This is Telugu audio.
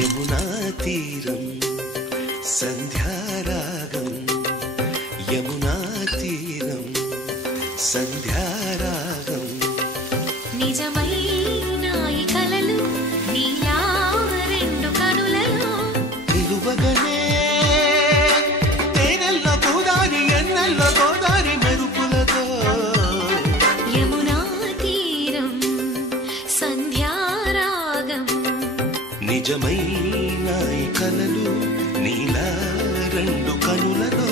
యమునా తీరం సంధ్యారాగం యమునా తీరం సంధ్యారాగం నిజమైన ఈ కలలు నీలా రెండు కనులలో నిలువగనే తేనెల్లో గోదారి ఎన్నెల్లో గోదారి మెరుపులతో యమునా తీరం సంధ్యారాగం నిజమైన ఈ కలలు నీలా రెండు కనులలో